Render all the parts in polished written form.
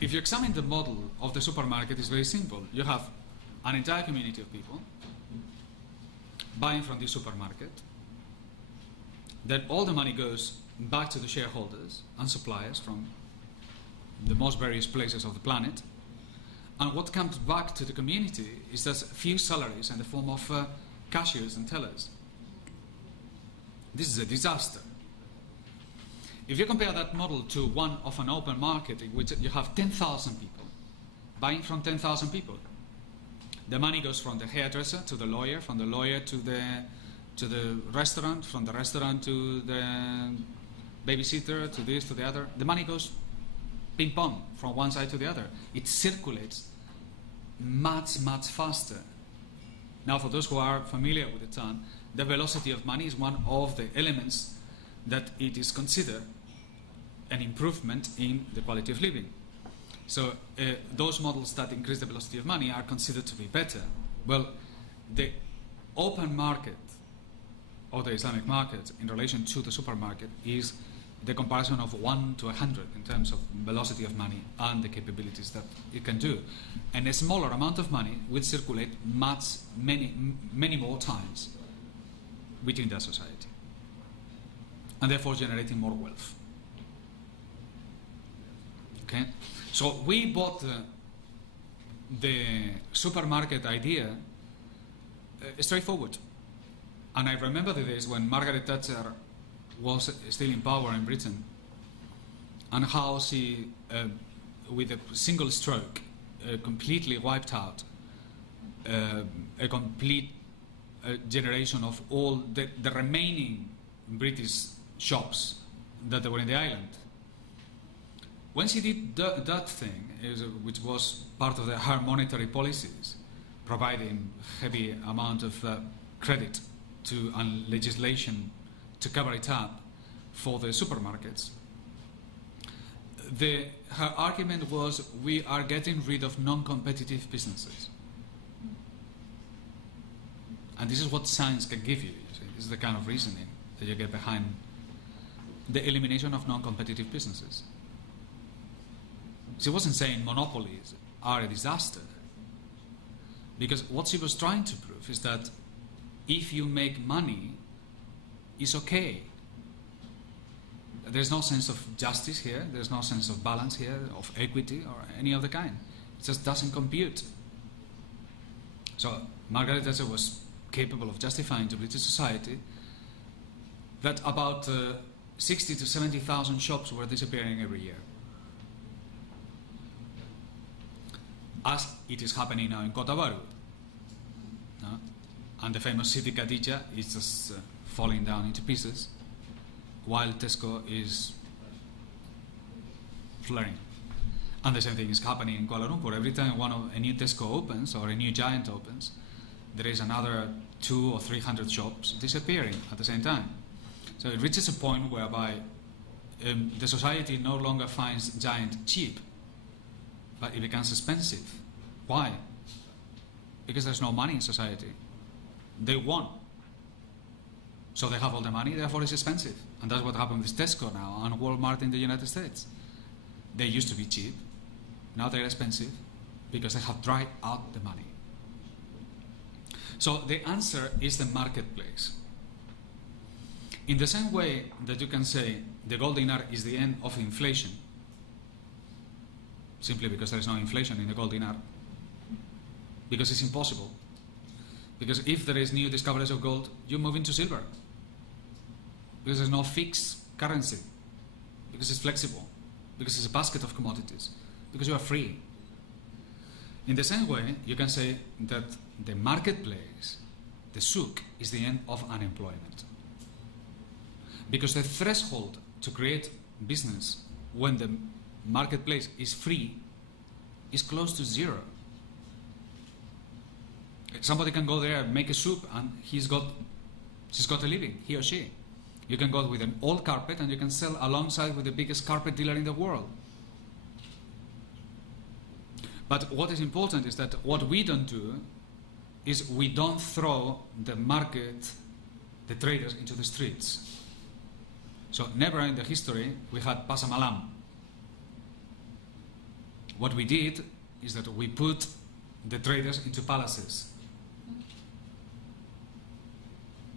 If you examine the model of the supermarket, it's very simple. You have an entire community of people buying from this supermarket. Then all the money goes back to the shareholders and suppliers from the most various places of the planet. And what comes back to the community is just few salaries in the form of cashiers and tellers. This is a disaster. If you compare that model to one of an open market in which you have 10,000 people buying from 10,000 people, the money goes from the hairdresser to the lawyer, from the lawyer to the restaurant, from the restaurant to the babysitter, to this, to the other. The money goes ping pong from one side to the other. It circulates much, much faster. Now, for those who are familiar with the term, the velocity of money is one of the elements that it is considered an improvement in the quality of living. So those models that increase the velocity of money are considered to be better. Well, the open market or the Islamic market in relation to the supermarket is the comparison of 1 to 100 in terms of velocity of money and the capabilities that it can do. And a smaller amount of money will circulate many more times within that society, and therefore generating more wealth. Okay? So we bought the supermarket idea straightforward. And I remember the days when Margaret Thatcher was still in power in Britain, and how she, with a single stroke, completely wiped out a complete generation of all the remaining British shops that were in the island. When she did that thing, which was part of her monetary policies, providing heavy amount of credit to and legislation to cover it up for the supermarkets, her argument was, we are getting rid of non-competitive businesses. And this is what science can give you. This is the kind of reasoning that you get behind the elimination of non-competitive businesses. She wasn't saying monopolies are a disaster, because what she was trying to prove is that if you make money, it's okay. There's no sense of justice here, there's no sense of balance here, of equity or any other kind. It just doesn't compute. So Margaret Thatcher was capable of justifying to British society that about 60 to 70,000 shops were disappearing every year. As it is happening now in Kota Baru. And the famous city Khadija is just falling down into pieces, while Tesco is flaring. And the same thing is happening in Kuala Lumpur. Every time a new Tesco opens or a new Giant opens, there is another 200 or 300 shops disappearing at the same time. So it reaches a point whereby the society no longer finds Giant cheap, but it becomes expensive. Why? Because there's no money in society. They won. So they have all the money, therefore it's expensive. And that's what happened with Tesco now and Walmart in the United States. They used to be cheap, now they're expensive because they have dried out the money. So the answer is the marketplace. In the same way that you can say the gold dinar is the end of inflation, simply because there is no inflation in the gold dinar, because it's impossible. Because if there is new discoveries of gold, you move into silver. Because there's no fixed currency. Because it's flexible. Because it's a basket of commodities. Because you are free. In the same way, you can say that the marketplace, the souk, is the end of unemployment. Because the threshold to create business when the marketplace is free is close to zero. Somebody can go there and make a soup and she's got a living, he or she. You can go with an old carpet and you can sell alongside with the biggest carpet dealer in the world. But what is important is that what we don't do is we don't throw the market, the traders, into the streets. So never in the history we had pasamalam. What we did is that we put the traders into palaces.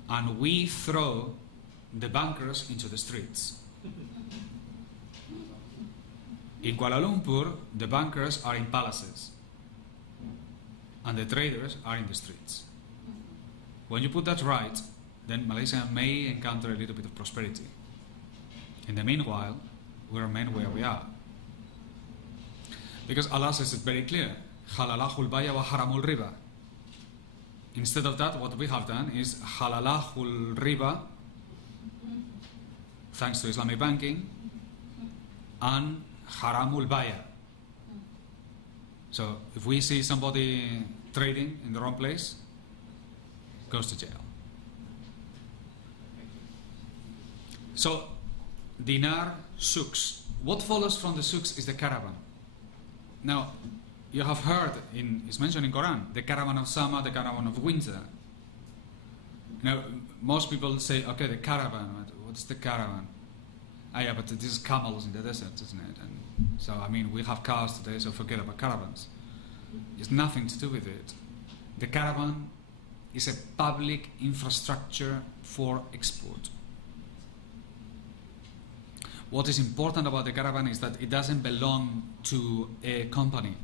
And we throw the bankers into the streets. In Kuala Lumpur, the bankers are in palaces. And the traders are in the streets. When you put that right, then Malaysia may encounter a little bit of prosperity. In the meanwhile, we remain where we are. Because Allah says it very clear, Halalahul baya wa haramul riba. Instead of that, what we have done is Halalahul riba, thanks to Islamic banking, and haramul baya. So if we see somebody trading in the wrong place, goes to jail. So Dinar, souks. What follows from the souks is the caravan. Now, you have heard, it's mentioned in Quran, the caravan of summer, the caravan of winter. Now, most people say, okay, the caravan, what's the caravan? Ah, yeah, but this is camels in the desert, isn't it? And so, I mean, we have cars today, so forget about caravans. It's nothing to do with it. The caravan is a public infrastructure for export. What is important about the caravan is that it doesn't belong to a company.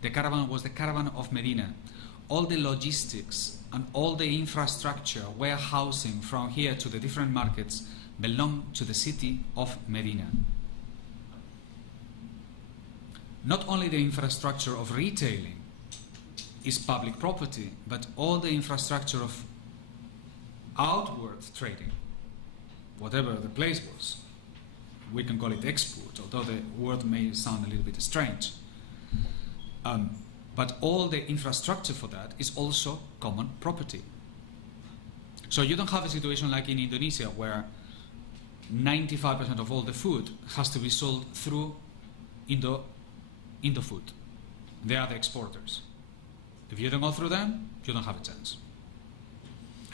The caravan was the caravan of Medina. All the logistics and all the infrastructure, warehousing from here to the different markets belong to the city of Medina. Not only the infrastructure of retailing is public property, but all the infrastructure of outward trading, whatever the place was. We can call it export, although the word may sound a little bit strange. But all the infrastructure for that is also common property. So you don't have a situation like in Indonesia where 95% of all the food has to be sold through Indofood. They are the exporters. If you don't go through them, you don't have a chance.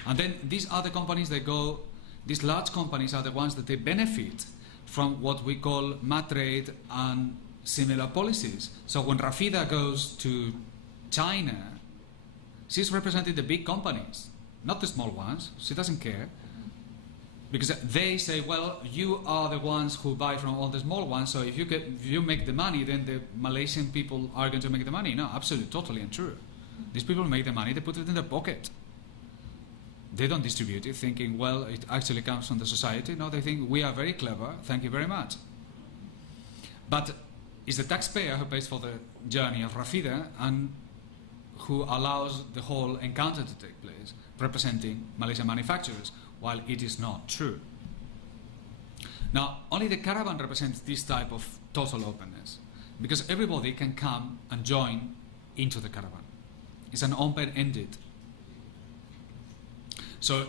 And then these other companies, these large companies are the ones that they benefit from what we call Matrade and similar policies. So when Rafida goes to China, she's representing the big companies, not the small ones. She doesn't care. Because they say, well, you are the ones who buy from all the small ones, so if you make the money, then the Malaysian people are going to make the money. No, absolutely, totally untrue. These people make the money, they put it in their pocket. They don't distribute it thinking, well, it actually comes from the society. No, they think, we are very clever, thank you very much. But it's the taxpayer who pays for the journey of Rafida and who allows the whole encounter to take place, representing Malaysian manufacturers, while it is not true. Now, only the caravan represents this type of total openness, because everybody can come and join into the caravan. It's an open-ended. So,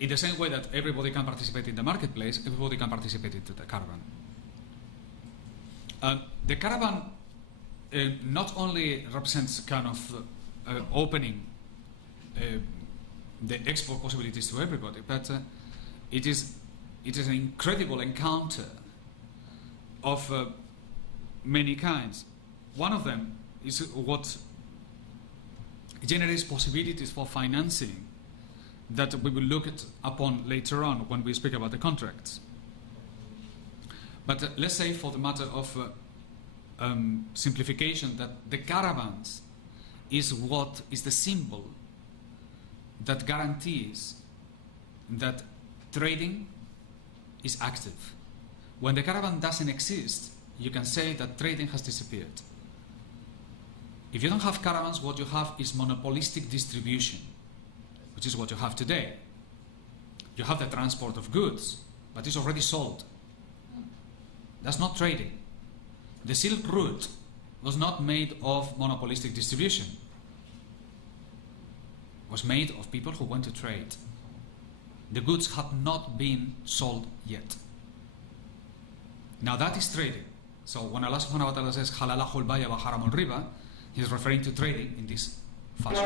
in the same way that everybody can participate in the marketplace, everybody can participate into the caravan. The caravan not only represents kind of opening the export possibilities to everybody, but it is an incredible encounter of many kinds. One of them is what generates possibilities for financing that we will look upon later on when we speak about the contracts. But let's say, for the matter of simplification, that the caravans is what is the symbol that guarantees that trading is active. When the caravan doesn't exist, you can say that trading has disappeared. If you don't have caravans, what you have is monopolistic distribution, which is what you have today. You have the transport of goods, but it's already sold. That's not trading. The Silk Route was not made of monopolistic distribution. It was made of people who went to trade. The goods had not been sold yet. Now that is trading. So when Allah subhanahu wa ta'ala says halalahul baya wa haramul riba, He's referring to trading in this fashion.